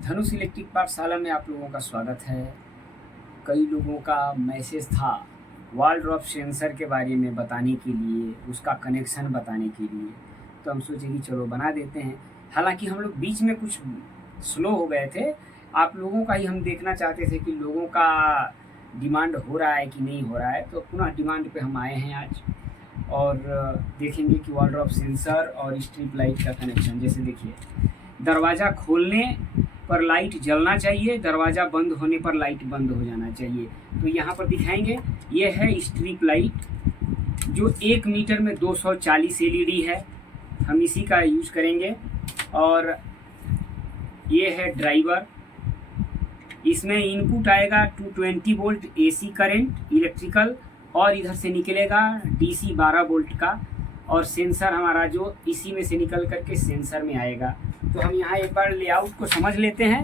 धनुष electric पाठशाला में आप लोगों का स्वागत है। कई लोगों का मैसेज था वॉल ड्रॉप सेंसर के बारे में बताने के लिए, उसका कनेक्शन बताने के लिए, तो हम सोचे कि चलो बना देते हैं। हालांकि हम लोग बीच में कुछ स्लो हो गए थे, आप लोगों का ही हम देखना चाहते थे कि लोगों का डिमांड हो रहा है कि नहीं हो रहा है। तो पुनः डिमांड पे हम आए हैं आज और देखेंगे कि वॉल ड्रॉप सेंसर और स्ट्रिप लाइट का कनेक्शन। जैसे देखिए, दरवाज़ा खोलने पर लाइट जलना चाहिए, दरवाज़ा बंद होने पर लाइट बंद हो जाना चाहिए। तो यहाँ पर दिखाएंगे, ये है स्ट्रिप लाइट जो 1 मीटर में 240 एलईडी है, हम इसी का यूज करेंगे। और ये है ड्राइवर, इसमें इनपुट आएगा 220 वोल्ट एसी करंट इलेक्ट्रिकल, और इधर से निकलेगा डीसी 12 वोल्ट का, और सेंसर हमारा जो इसी में से निकल करके सेंसर में आएगा। तो हम यहाँ एक बार लेआउट को समझ लेते हैं।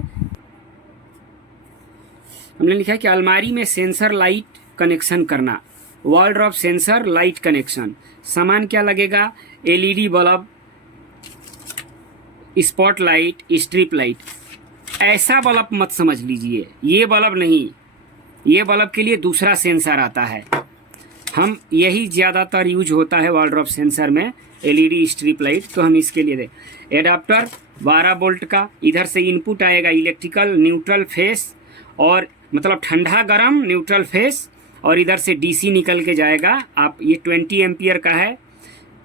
हमने लिखा है कि अलमारी में सेंसर लाइट कनेक्शन करना, wall drop sensor light connection. सामान क्या लगेगा? LED bulb, spot light, strip light. ऐसा बल्ब मत समझ लीजिए, ये बल्ब नहीं, ये बल्ब के लिए दूसरा सेंसर आता है। हम यही ज़्यादातर यूज होता है वॉल ड्रॉप सेंसर में, एलईडी स्ट्रिप लाइट। तो हम इसके लिए दे एडाप्टर 12 वोल्ट का, इधर से इनपुट आएगा इलेक्ट्रिकल न्यूट्रल फेस, और मतलब ठंडा गरम न्यूट्रल फेस, और इधर से डीसी निकल के जाएगा। आप ये 20 एम्पियर का है,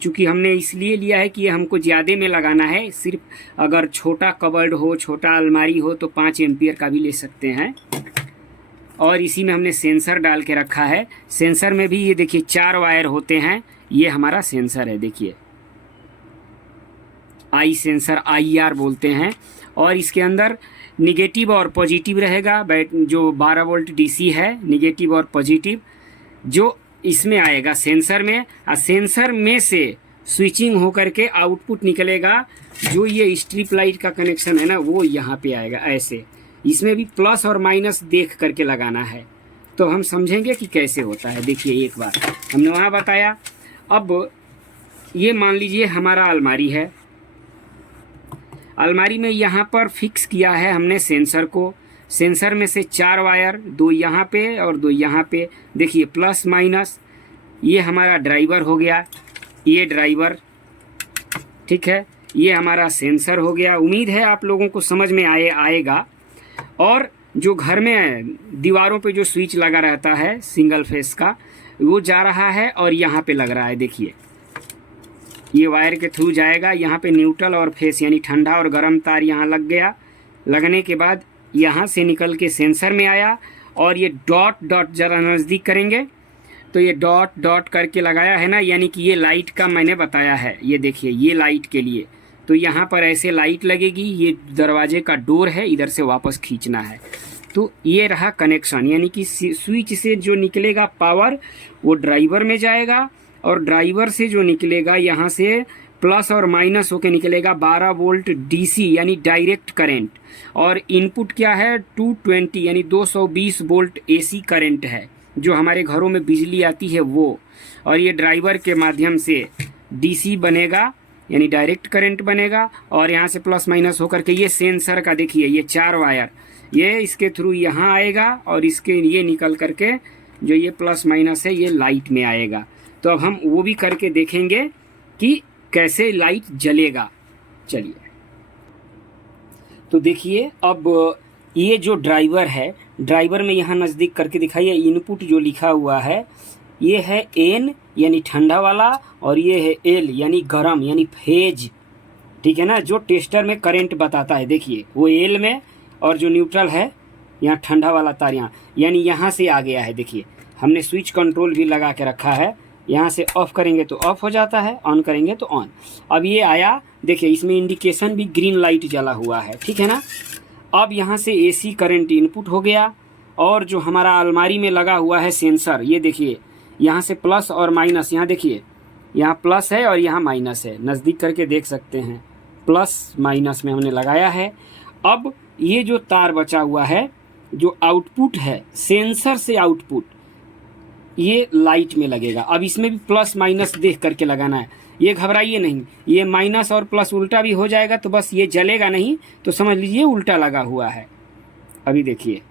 चूँकि हमने इसलिए लिया है कि ये हमको ज़्यादा में लगाना है। सिर्फ अगर छोटा कबर्ड हो, छोटा अलमारी हो तो 5 एम्पियर का भी ले सकते हैं। और इसी में हमने सेंसर डाल के रखा है। सेंसर में भी ये देखिए 4 वायर होते हैं, ये हमारा सेंसर है। देखिए आई सेंसर, IR बोलते हैं। और इसके अंदर निगेटिव और पॉजिटिव रहेगा। जो 12 वोल्ट डीसी है, निगेटिव और पॉजिटिव जो इसमें आएगा सेंसर में, और सेंसर में से स्विचिंग होकर के आउटपुट निकलेगा। जो ये स्ट्रिप लाइट का कनेक्शन है ना, वो यहाँ पे आएगा ऐसे। इसमें भी प्लस और माइनस देख करके लगाना है, तो हम समझेंगे कि कैसे होता है। देखिए, एक बार हमने वहाँ बताया। अब ये मान लीजिए हमारा अलमारी है, अलमारी में यहाँ पर फिक्स किया है हमने सेंसर को। सेंसर में से 4 वायर, 2 यहाँ पे और 2 यहाँ पे। देखिए प्लस माइनस, ये हमारा ड्राइवर हो गया, ये ड्राइवर, ठीक है। ये हमारा सेंसर हो गया। उम्मीद है आप लोगों को समझ में आएगा। और जो घर में दीवारों पे जो स्विच लगा रहता है सिंगल फेस का, वो जा रहा है और यहाँ पे लग रहा है। देखिए ये वायर के थ्रू जाएगा, यहाँ पे न्यूट्रल और फेस यानी ठंडा और गर्म तार यहाँ लग गया। लगने के बाद यहाँ से निकल के सेंसर में आया, और ये डॉट डॉट ज़रा नज़दीक करेंगे तो ये डॉट डॉट करके लगाया है ना, यानी कि ये लाइट का मैंने बताया है। ये देखिए, ये लाइट के लिए तो यहाँ पर ऐसे लाइट लगेगी। ये दरवाजे का डोर है, इधर से वापस खींचना है। तो ये रहा कनेक्शन, यानी कि स्विच से जो निकलेगा पावर वो ड्राइवर में जाएगा, और ड्राइवर से जो निकलेगा यहाँ से प्लस और माइनस होके निकलेगा 12 वोल्ट डीसी यानी डायरेक्ट करंट। और इनपुट क्या है? 220 यानी 220 वोल्ट एसी करंट है, जो हमारे घरों में बिजली आती है वो। और ये ड्राइवर के माध्यम से डीसी बनेगा यानी डायरेक्ट करंट बनेगा, और यहाँ से प्लस माइनस होकर के ये सेंसर का देखिए, ये 4 वायर, ये इसके थ्रू यहाँ आएगा, और इसके ये निकल करके जो ये प्लस माइनस है ये लाइट में आएगा। तो अब हम वो भी करके देखेंगे कि कैसे लाइट जलेगा। चलिए, तो देखिए अब ये जो ड्राइवर है, ड्राइवर में यहाँ नज़दीक करके दिखाइए। इनपुट जो लिखा हुआ है ये है N यानी ठंडा वाला, और ये है L यानी गरम यानी फेज, ठीक है ना, जो टेस्टर में करंट बताता है। देखिए वो L में, और जो न्यूट्रल है यहाँ ठंडा वाला तार यहाँ, यानी यहाँ से आ गया है। देखिए हमने स्विच कंट्रोल भी लगा के रखा है, यहाँ से ऑफ करेंगे तो ऑफ हो जाता है, ऑन करेंगे तो ऑन। अब ये आया, देखिए इसमें इंडिकेशन भी ग्रीन लाइट जला हुआ है, ठीक है ना। अब यहाँ से एसी करंट इनपुट हो गया, और जो हमारा अलमारी में लगा हुआ है सेंसर, ये देखिए यहाँ से प्लस और माइनस, यहाँ देखिए यहाँ प्लस है और यहाँ माइनस है, नज़दीक करके देख सकते हैं, प्लस माइनस में हमने लगाया है। अब ये जो तार बचा हुआ है, जो आउटपुट है सेंसर से आउटपुट, ये लाइट में लगेगा। अब इसमें भी प्लस माइनस देख करके लगाना है, ये घबराइए नहीं, ये माइनस और प्लस उल्टा भी हो जाएगा तो बस ये जलेगा नहीं, तो समझ लीजिए उल्टा लगा हुआ है। अभी देखिए,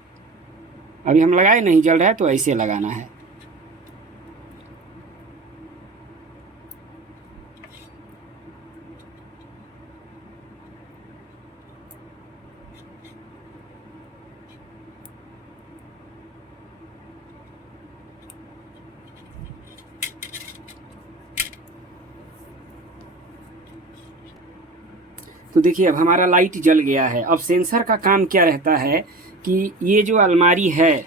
अभी हम लगाए नहीं जल रहा है, तो ऐसे लगाना है। तो देखिए अब हमारा लाइट जल गया है। अब सेंसर का काम क्या रहता है कि ये जो अलमारी है,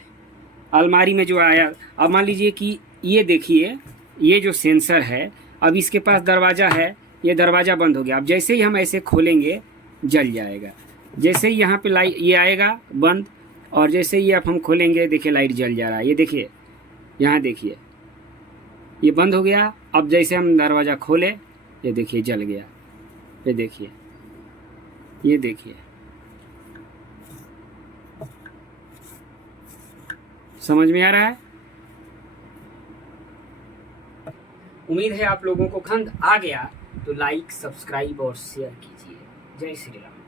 अलमारी में जो आया, अब मान लीजिए कि ये देखिए, ये जो सेंसर है, अब इसके पास दरवाज़ा है, ये दरवाज़ा बंद हो गया। अब जैसे ही हम ऐसे खोलेंगे जल जाएगा। जैसे ही यहाँ पे लाइट ये आएगा बंद, और जैसे ही आप हम खोलेंगे देखिए लाइट जल जा रहा है। ये देखिए, यहाँ देखिए ये बंद हो गया। अब जैसे हम दरवाज़ा खोले, ये देखिए जल गया। ये देखिए, ये देखिए, समझ में आ रहा है? उम्मीद है आप लोगों को पसंद आ गया। तो लाइक, सब्सक्राइब और शेयर कीजिए। जय श्री राम।